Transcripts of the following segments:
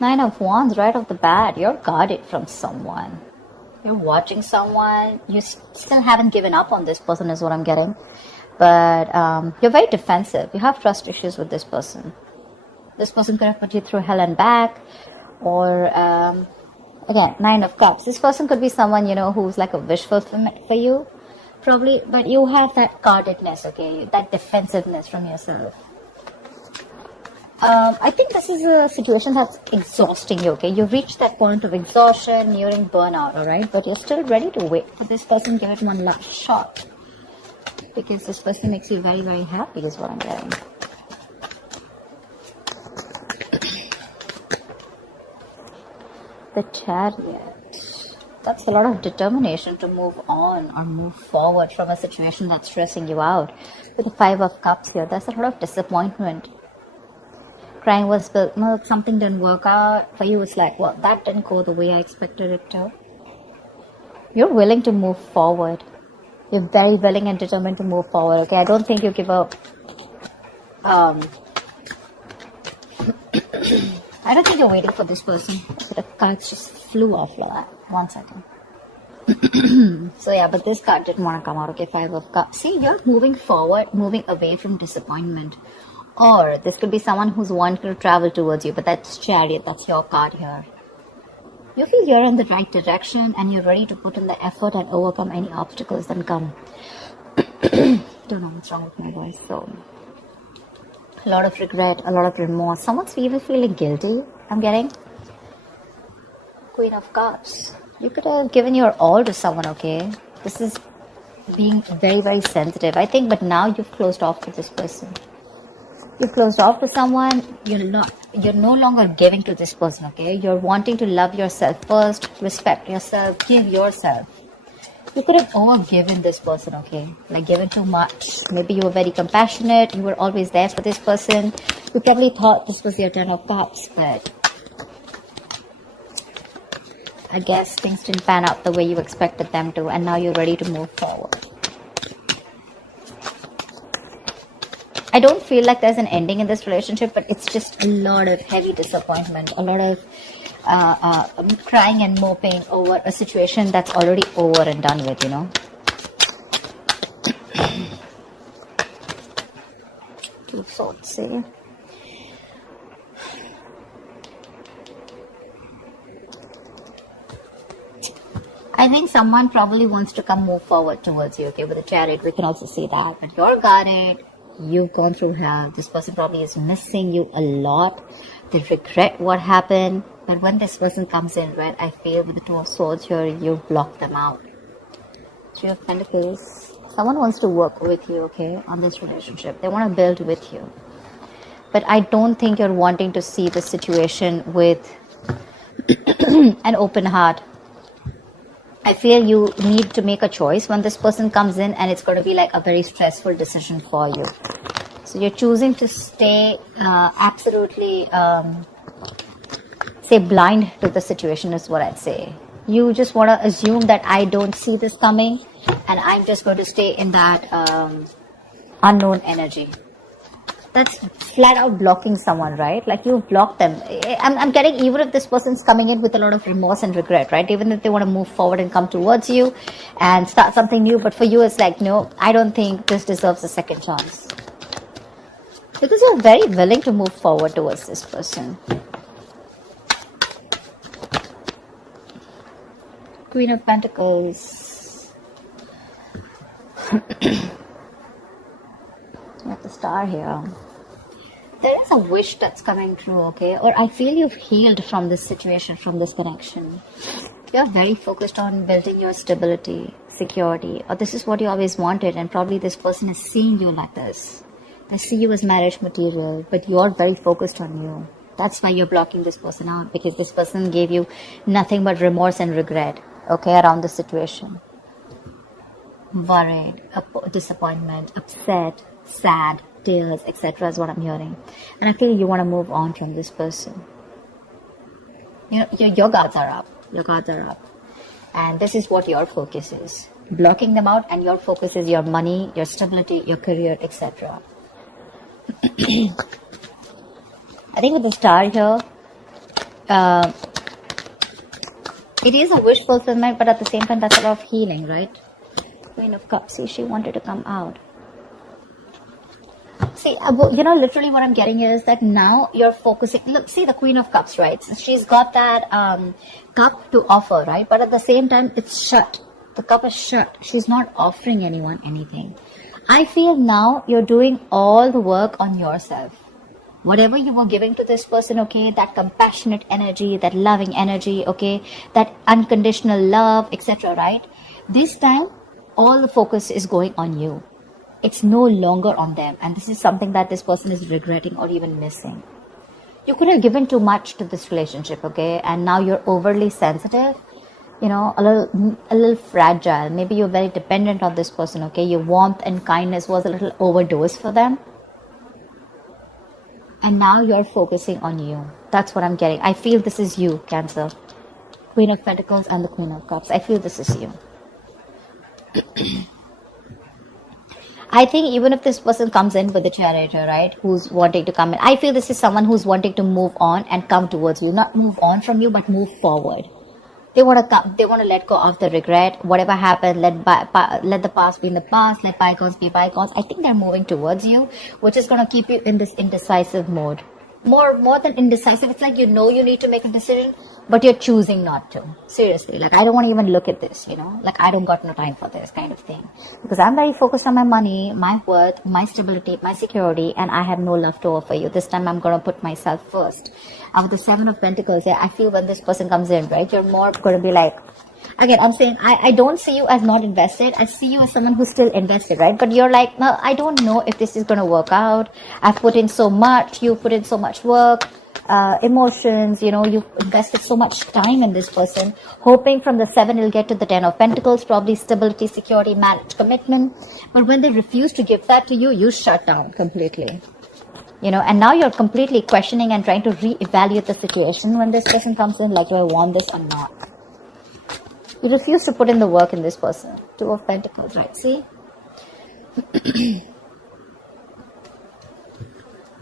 Nine of Wands right off the bat. You're guarded from someone. You're watching someone. You still haven't given up on this person is what I'm getting. But you're very defensive. You have trust issues with this person. This person could have put you through hell and back. Or, again, Nine of Cups. This person could be someone, who's like a wish fulfillment for you. Probably. But you have that guardedness, okay? That defensiveness from yourself. I think this is a situation that's exhausting you, okay? You've reached that point of exhaustion, nearing burnout, alright? But you're still ready to wait for this person, give it one last shot. Because this person makes you very, very happy is what I'm getting. The Chariot. That's a lot of determination to move on or move forward from a situation that's stressing you out. With the Five of Cups here, there's a lot of disappointment. Crying was spilled milk, something didn't work out. For you, it's like, well, that didn't go the way I expected it to. You're willing to move forward. You're very willing and determined to move forward, okay? I don't think you give up. I don't think you're waiting for this person. The cards just flew off like that. 1 second. So yeah, but this card didn't want to come out, okay? Five of Cups. See, you're moving forward, moving away from disappointment. Or this could be someone who's wanting to travel towards you, but that's Chariot, that's your card here. You feel you're in the right direction and you're ready to put in the effort and overcome any obstacles that come. Don't know what's wrong with my voice. So, a lot of regret, a lot of remorse. Someone's even feeling guilty, I'm getting. Queen of Cups. You could have given your all to someone, okay? This is being very, very sensitive, I think, but now you've closed off to this person. You've closed off to someone, you're no longer giving to this person, okay? You're wanting to love yourself first, respect yourself, give yourself. You could have overgiven this person, okay? Like given too much. Maybe you were very compassionate, you were always there for this person. You probably thought this was your Ten of Cups, but I guess things didn't pan out the way you expected them to, and now you're ready to move forward. I don't feel like there's an ending in this relationship, but it's just a lot of heavy disappointment, a lot of crying and moping over a situation that's already over and done with, Two of Swords, see? I think someone probably wants to move forward towards you, okay? With the Chariot, we can also see that, but you're guarded. You've gone through hell. This person probably is missing you a lot. They regret what happened. But when this person comes in, right, I feel with the Two of Swords here, you block them out. Three of Pentacles. Someone wants to work with you, okay, on this relationship. They want to build with you. But I don't think you're wanting to see the situation with an open heart. I feel you need to make a choice when this person comes in, and it's going to be like a very stressful decision for you. So you're choosing to stay absolutely, say, blind to the situation is what I'd say. You just want to assume that I don't see this coming, and I'm just going to stay in that unknown energy. That's flat out blocking someone, right? Like you block them. I'm getting, even if this person's coming in with a lot of remorse and regret, right? Even if they want to move forward and come towards you and start something new, but for you it's like, no, I don't think this deserves a second chance. Because you're very willing to move forward towards this person. Queen of Pentacles. Got the Star here. There is a wish that's coming true, okay? Or I feel you've healed from this situation, from this connection. You're very focused on building your stability, security, or this is what you always wanted, and probably this person is seeing you like this. They see you as marriage material, but you're very focused on you. That's why you're blocking this person out, because this person gave you nothing but remorse and regret, okay, around the situation. Worried, disappointment, upset, sad, tears, etc. is what I'm hearing. And I feel you want to move on from this person. You know, your guards are up. Your guards are up. And this is what your focus is. Blocking them out, and your focus is your money, your stability, your career, etc. I think with the Star here, it is a wish fulfillment, but at the same time, that's a lot of healing, right? Queen of Cups. See, she wanted to come out. See, literally what I'm getting is that now you're focusing. Look, see the Queen of Cups, right? So she's got that cup to offer, right? But at the same time, it's shut. The cup is shut. She's not offering anyone anything. I feel now you're doing all the work on yourself. Whatever you were giving to this person, okay, that compassionate energy, that loving energy, okay, that unconditional love, etc., right? This time, all the focus is going on you. It's no longer on them. And this is something that this person is regretting or even missing. You could have given too much to this relationship, okay? And now you're overly sensitive, a little fragile. Maybe you're very dependent on this person, okay? Your warmth and kindness was a little overdosed for them. And now you're focusing on you. That's what I'm getting. I feel this is you, Cancer. Queen of Pentacles and the Queen of Cups. I feel this is you. I think even if this person comes in with the Charioteer, right, who's wanting to come in, I feel this is someone who's wanting to move on and come towards you. Not move on from you, but move forward. They want to come. They want to let go of the regret. Whatever happened, let the past be in the past. Let bygones be bygones. I think they're moving towards you, which is going to keep you in this indecisive mode. More than indecisive, it's like you need to make a decision, but you're choosing not to. Seriously, like I don't want to even look at this. Like I don't got no time for this kind of thing, because I'm very focused on my money, my worth, my stability, my security, and I have no love to offer you. This time I'm going to put myself first. And with the Seven of Pentacles, I feel when this person comes in, right, you're more going to be like, again, I'm saying, I don't see you as not invested. I see you as someone who's still invested, right? But you're like, no, I don't know if this is going to work out. I've put in so much. You've put in so much work, emotions, you've invested so much time in this person, hoping from the 7 you'll get to the 10 of Pentacles, probably stability, security, marriage, commitment. But when they refuse to give that to you, you shut down completely. And now you're completely questioning and trying to reevaluate the situation when this person comes in, like, do I want this or not? You refuse to put in the work in this person. 2 of Pentacles, right? See?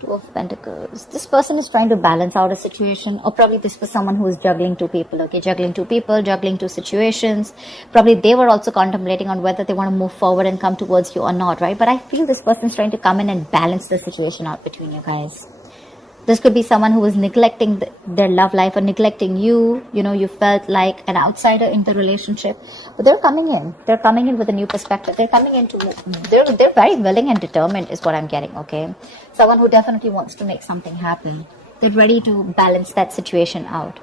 2 of Pentacles. This person is trying to balance out a situation, or probably this was someone who is juggling 2 people, okay? Juggling 2 people, juggling 2 situations. Probably they were also contemplating on whether they want to move forward and come towards you or not, right? But I feel this person is trying to come in and balance the situation out between you guys. This could be someone who was neglecting their love life or neglecting you. You felt like an outsider in the relationship. But they're coming in. They're coming in with a new perspective. They're coming in they're very willing and determined is what I'm getting, okay? Someone who definitely wants to make something happen. They're ready to balance that situation out.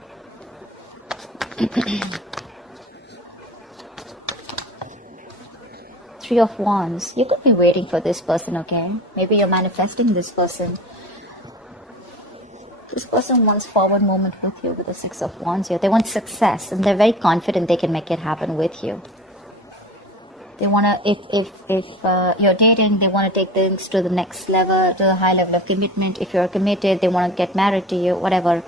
3 of Wands. You could be waiting for this person, okay? Maybe you're manifesting this person. This person wants forward movement with you with the 6 of Wands here. They want success and they're very confident they can make it happen with you. They want to, if you're dating, they want to take things to the next level, to the high level of commitment. If you're committed, they want to get married to you, whatever.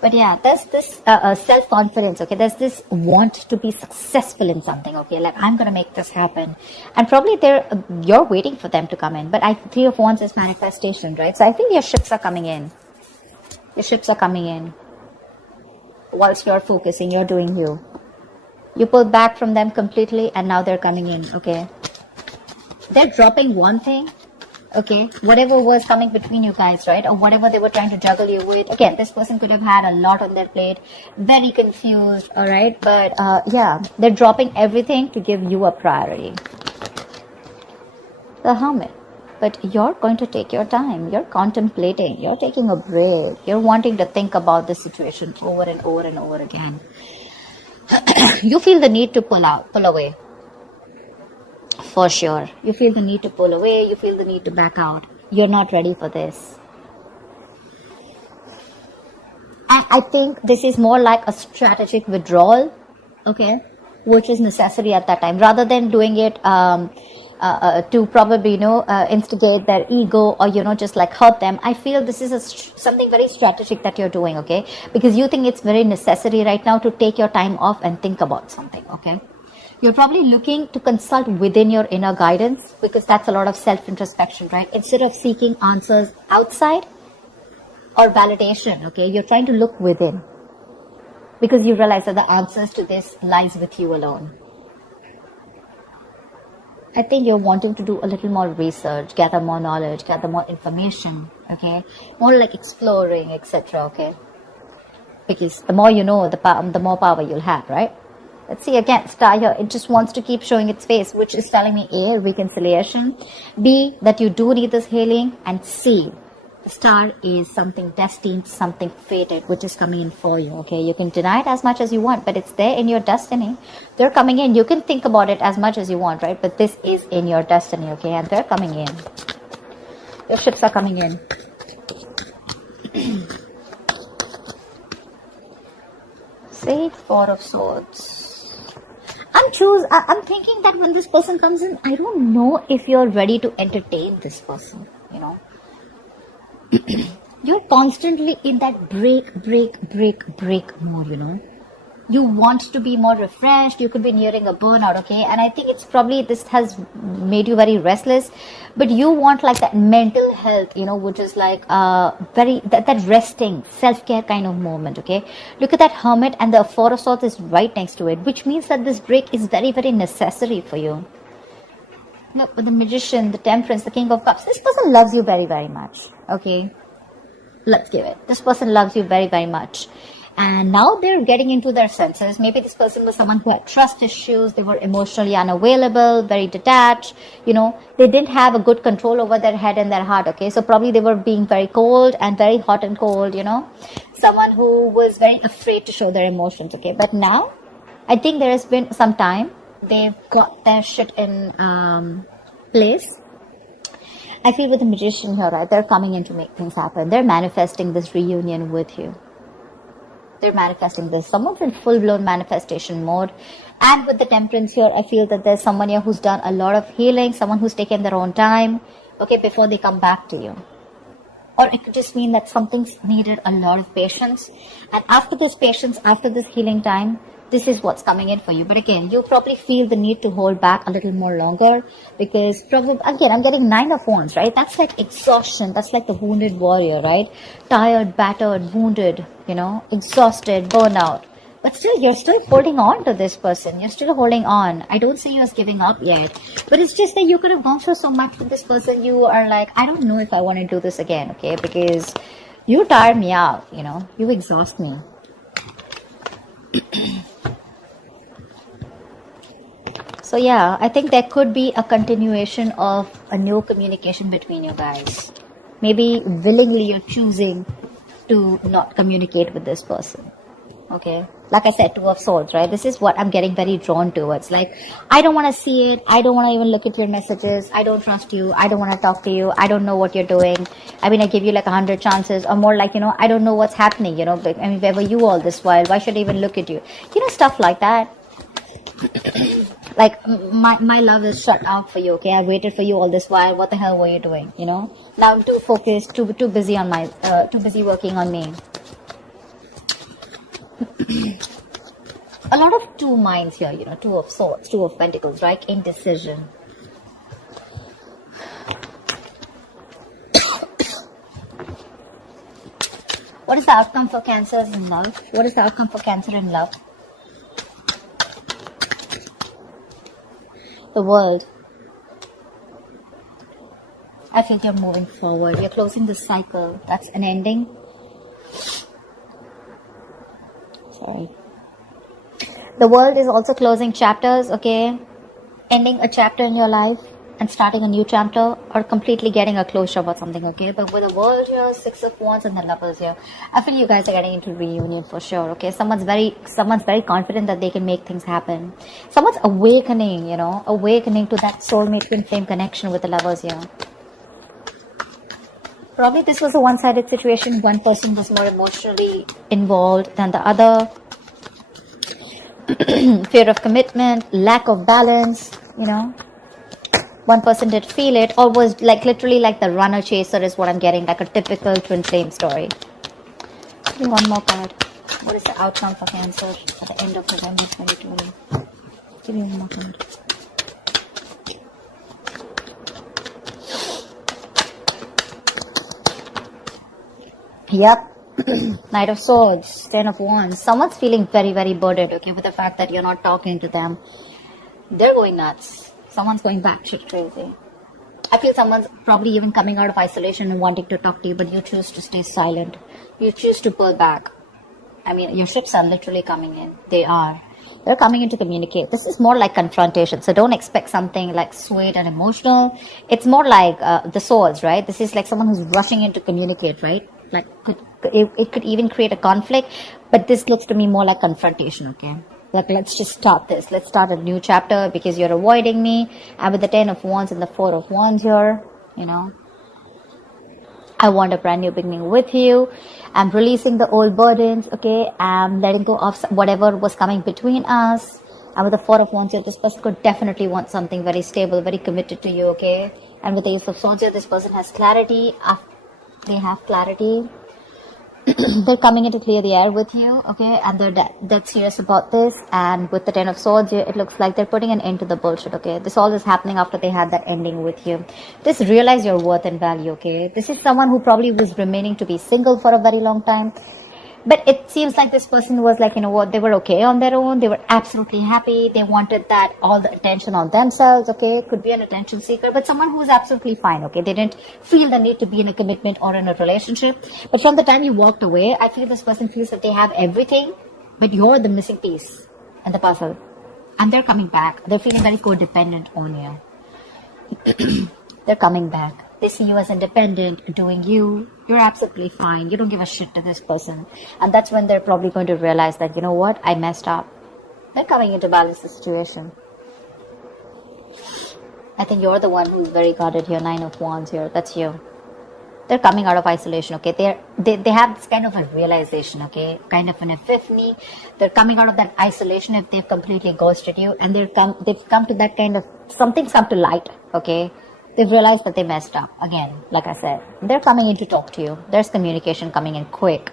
But yeah, there's this self-confidence, okay? There's this want to be successful in something, okay? Like, I'm going to make this happen. And probably you're waiting for them to come in. But 3 of Wands is manifestation, right? So I think your ships are coming in. Your ships are coming in. Whilst you're focusing, you're doing you. You pull back from them completely and now they're coming in, okay? They're dropping one thing, okay? Whatever was coming between you guys, right? Or whatever they were trying to juggle you with. Again, this person could have had a lot on their plate. Very confused, alright? But yeah, they're dropping everything to give you a priority. The Hermit. But you're going to take your time. You're contemplating. You're taking a break. You're wanting to think about the situation over and over and over again. You feel the need to pull away. For sure. You feel the need to pull away. You feel the need to back out. You're not ready for this. I think this is more like a strategic withdrawal, okay, which is necessary at that time, rather than doing it to probably instigate their ego or just like hurt them. I feel this is something very strategic that you're doing, okay, because you think it's very necessary right now to take your time off and think about something, okay. You're probably looking to consult within your inner guidance, because that's a lot of self-introspection, right? Instead of seeking answers outside or validation, okay, you're trying to look within. because you realize that the answers to this lies with you alone. I think you're wanting to do a little more research, gather more knowledge, gather more information, okay? More like exploring, etc., okay? Because the more you know, the more power you'll have, right? Let's see again, star here, it just wants to keep showing its face, which is telling me A, reconciliation, B, that you do need this healing, and C, the star is something destined, something fated, which is coming in for you, okay? You can deny it as much as you want, but it's there in your destiny. They're coming in. You can think about it as much as you want, right? But this is in your destiny, okay? And they're coming in. Your ships are coming in. See, Four of Swords. I'm thinking that when this person comes in, I don't know if you're ready to entertain this person, you know. You're constantly in that break mode, you know. You want to be more refreshed. You could be nearing a burnout, okay? And I think it's probably this has made you very restless, but you want like that mental health, you know, which is like that resting, self-care kind of moment, okay? Look at that Hermit, and the Four of Swords is right next to it, which means that this break is very, very necessary for you. Look, with the Magician, the Temperance, the King of Cups, this person loves you very, very much, okay? Let's give it. This person loves you very, very much. And now they're getting into their senses. Maybe this person was someone who had trust issues. They were emotionally unavailable, very detached. You know, they didn't have a good control over their head and their heart, okay? So probably they were being very cold and very hot and cold, you know? Someone who was very afraid to show their emotions, okay? But now, I think there has been some time. They've got their shit in place. I feel with the Magician here, right? They're coming in to make things happen. They're manifesting this reunion with you. They're manifesting this. Someone's in full-blown manifestation mode. And with the Temperance here, I feel that there's someone here who's done a lot of healing, someone who's taken their own time, okay, before they come back to you. Or it could just mean that something's needed a lot of patience. And after this patience, after this healing time, this is what's coming in for you. But again, you probably feel the need to hold back a little more longer, because probably, again, I'm getting 9 of Wands, right? That's like exhaustion. That's like the wounded warrior, right? Tired, battered, wounded, you know, exhausted, burnout. But still, you're still holding on to this person. You're still holding on. I don't see you as giving up yet. But it's just that you could have gone through so much with this person. You are like, I don't know if I want to do this again, okay? Because you tire me out, you know. You exhaust me. So yeah, I think there could be a continuation of a new communication between you guys. Maybe willingly you're choosing to not communicate with this person. Okay, like I said, Two of Swords, right? This is what I'm getting very drawn towards. Like, I don't want to see it. I don't want to even look at your messages. I don't trust you. I don't want to talk to you. I don't know what you're doing. I mean, I give you like 100 chances, or more like, you know, I don't know what's happening, you know. I mean, where were you all this while? Why should I even look at you? You know, stuff like that. Like, my love is shut out for you, okay? I waited for you all this while. What the hell were you doing, you know? Now I'm too focused, too busy on my, too busy working on me. A lot of two minds here, you know, Two of Swords, Two of Pentacles, right? Indecision. What is the outcome for Cancer in love? What is the outcome for Cancer in love? The World. I feel you're moving forward. You're closing this cycle. That's an ending. Sorry. The World is also closing chapters, okay? Ending a chapter in your life and starting a new chapter, or completely getting a closure about something, okay? But with the World here, Six of Wands and the Lovers here, I feel you guys are getting into reunion for sure, okay? Someone's very confident that they can make things happen. Someone's awakening, you know, awakening to that soulmate twin flame connection with the Lovers here. Probably this was a one-sided situation. One person was more emotionally involved than the other. Fear of commitment, lack of balance, you know. One person did feel it, or was like literally like the runner chaser is what I'm getting, like a typical twin flame story. Give me one more card. What is the outcome for Cancer at the end of November 2020? Give me one more card. Yep. Knight of Swords, Ten of Wands. Someone's feeling very, very burdened, okay, with the fact that you're not talking to them. They're going nuts. Someone's going batshit crazy. I feel someone's probably even coming out of isolation and wanting to talk to you, but you choose to stay silent. You choose to pull back. I mean, your ships are literally coming in. They are. They're coming in to communicate. This is more like confrontation. So don't expect something like sweet and emotional. It's more like the swords, right? This is like someone who's rushing in to communicate, right? Like it could even create a conflict. But this looks to me more like confrontation, okay? Like, let's just start this. Let's start a new chapter because you're avoiding me. And with the 10 of Wands and the 4 of Wands here, you know, I want a brand new beginning with you. I'm releasing the old burdens, okay? I'm letting go of whatever was coming between us. And with the 4 of Wands here, this person could definitely want something very stable, very committed to you, okay? And with the Ace of Swords here, this person has clarity. They have clarity. They're coming in to clear the air with you, okay? And they're dead serious about this. And with the 10 of Swords, it looks like they're putting an end to the bullshit, okay? This all is happening after they had that ending with you. Just realize your worth and value, okay? This is someone who probably was remaining to be single for a very long time. But it seems like this person was like, you know what, they were okay on their own. They were absolutely happy. They wanted that, all the attention on themselves, okay? Could be an attention seeker, but someone who was absolutely fine, okay? They didn't feel the need to be in a commitment or in a relationship. But from the time you walked away, I feel this person feels that they have everything, but you're the missing piece in the puzzle. And they're coming back. They're feeling very codependent on you. They're coming back. They see you as independent, doing you. You're absolutely fine. You don't give a shit to this person. And that's when they're probably going to realize that, you know what, I messed up. They're coming in to balance the situation. I think you're the one who's very guarded here. 9 of Wands here. That's you. They're coming out of isolation, okay? They have this kind of a realization, okay? Kind of an epiphany. They're coming out of that isolation if they've completely ghosted you. And they've come to that kind of, something's come to light, okay? They've realized that they messed up. Again, like I said, they're coming in to talk to you. There's communication coming in quick.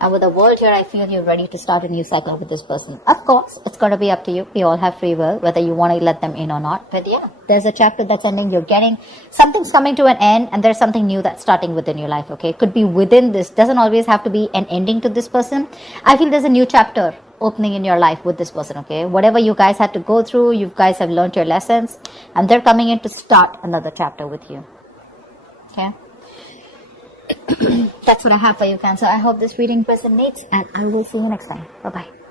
And with the World here, I feel you're ready to start a new cycle with this person. Of course, it's going to be up to you. We all have free will, whether you want to let them in or not. But yeah, there's a chapter that's ending. You're getting, something's coming to an end, and there's something new that's starting within your life, okay? Could be within this. Doesn't always have to be an ending to this person. I feel there's a new chapter opening in your life with this person, okay? Whatever you guys had to go through, you guys have learned your lessons, and they're coming in to start another chapter with you, okay? That's what I have for you, Cancer. I hope this reading resonates, and I will see you next time. Bye-bye.